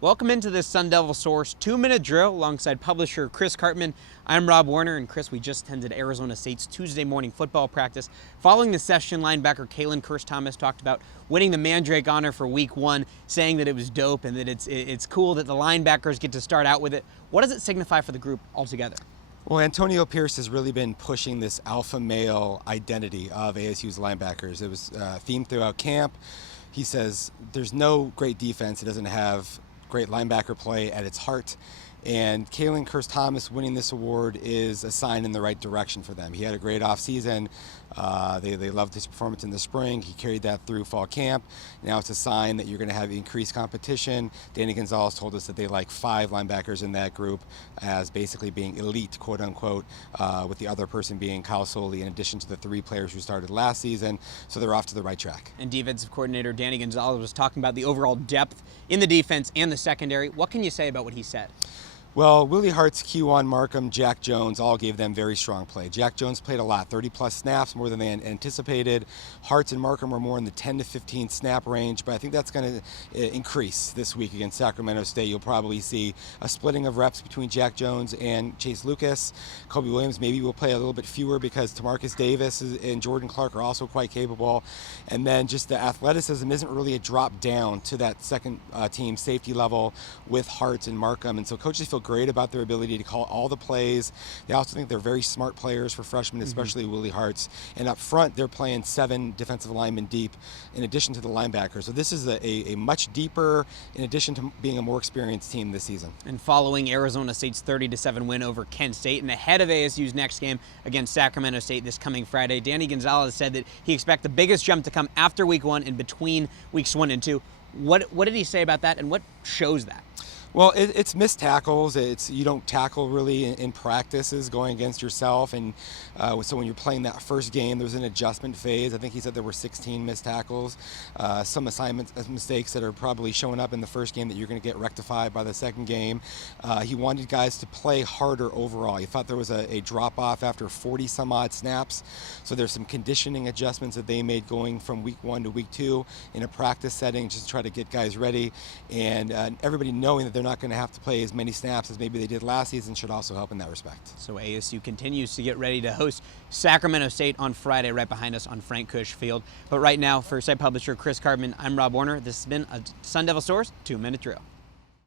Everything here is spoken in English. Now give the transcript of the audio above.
Welcome into this Sun Devil Source 2-minute drill alongside publisher Chris Cartman. I'm Rob Warner, and Chris, we just attended Arizona State's Tuesday morning football practice. Following the session, linebacker Kalen Thomas talked about winning the Mandrake honor for week 1, saying that it was dope and that it's cool that the linebackers get to start out with it. What does it signify for the group altogether? Well, Antonio Pierce has really been pushing this alpha male identity of ASU's linebackers. It was themed throughout camp. He says there's no great defense. It doesn't have great linebacker play at its heart. And Kalen Thomas winning this award is a sign in the right direction for them. He had a great offseason. They loved his performance in the spring. He carried that through fall camp. Now it's a sign that you're going to have increased competition. Danny Gonzalez told us that they like 5 linebackers in that group as basically being elite, quote unquote, with the other person being Kyle Soley, in addition to the 3 players who started last season. So they're off to the right track. And defensive coordinator Danny Gonzalez was talking about the overall depth in the defense and the secondary. What can you say about what he said? Well, Willie Hart's, Kewan Markham, Jack Jones all gave them very strong play. Jack Jones played a lot, 30-plus snaps, more than they anticipated. Hart's and Markham are more in the 10 to 15 snap range, but I think that's going to increase this week against Sacramento State. You'll probably see a splitting of reps between Jack Jones and Chase Lucas. Kobe Williams maybe will play a little bit fewer because Tamarcus Davis and Jordan Clark are also quite capable. And then just the athleticism isn't really a drop down to that second team safety level with Hart's and Markham. And so coaches feel great about their ability to call all the plays. They also think they're very smart players for freshmen, especially Willie Hart's. And up front, they're playing 7 defensive linemen deep in addition to the linebackers. So this is a much deeper, in addition to being a more experienced team this season. And following Arizona State's 30-7 win over Kent State and ahead of ASU's next game against Sacramento State this coming Friday, Danny Gonzalez said that he expects the biggest jump to come after week 1 and between weeks 1 and 2. What did he say about that, and what shows that? Well, it's missed tackles. You don't tackle really in practices going against yourself, and so when you're playing that first game, there's an adjustment phase. I think he said there were 16 missed tackles, some mistakes that are probably showing up in the first game that you're going to get rectified by the second game. He wanted guys to play harder overall. He thought there was a drop-off after 40 some odd snaps, so there's some conditioning adjustments that they made going from week 1 to week 2 in a practice setting just to try to get guys ready, and everybody knowing that they're not going to have to play as many snaps as maybe they did last season should also help in that respect. So ASU continues to get ready to host Sacramento State on Friday right behind us on Frank Cush Field. But right now, for site publisher Chris Cartman, I'm Rob Warner. This has been a Sun Devil Source 2-minute drill.